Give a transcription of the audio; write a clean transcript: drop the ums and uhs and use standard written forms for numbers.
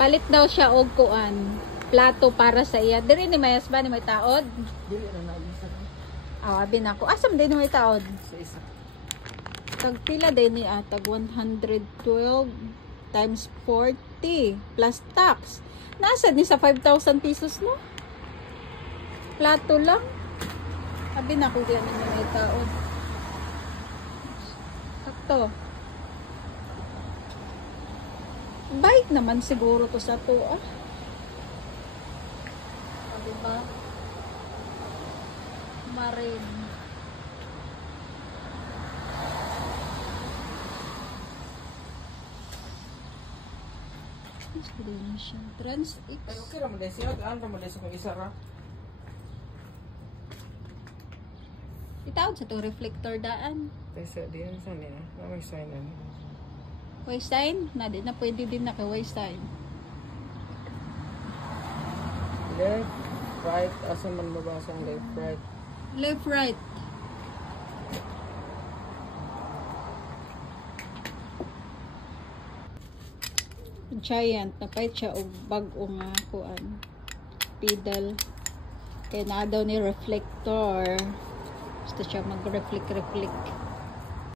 Palit daw siya og kuan. Plato para sa iya. Diri ni mayas ba ni may taod? Dili na isa. Abi na ko. Asam din may taod? Sa isa. Tag pila din ni tag 112 times 40 plus tax. Nasa ni sa 5,000 pesos no? Plato lang. Abi na ko diyan ni may taod. Sakto. Bike naman siguro to sa to diba? Marin. Trans X. Ay, okay raman din siya. Gaan raman din sa kong isa ra. Itawag sa to reflector daan. Tesa din sa niya. May sign na. Way sign? Na din na pwede din na kay way sign. Left, right. Asan man mabasa ang left, right? Left, right. Giant. Napait siya og bag-o nga kuan. Pedal. Kaya na daw ni reflector. Gusto siya mag-reflect.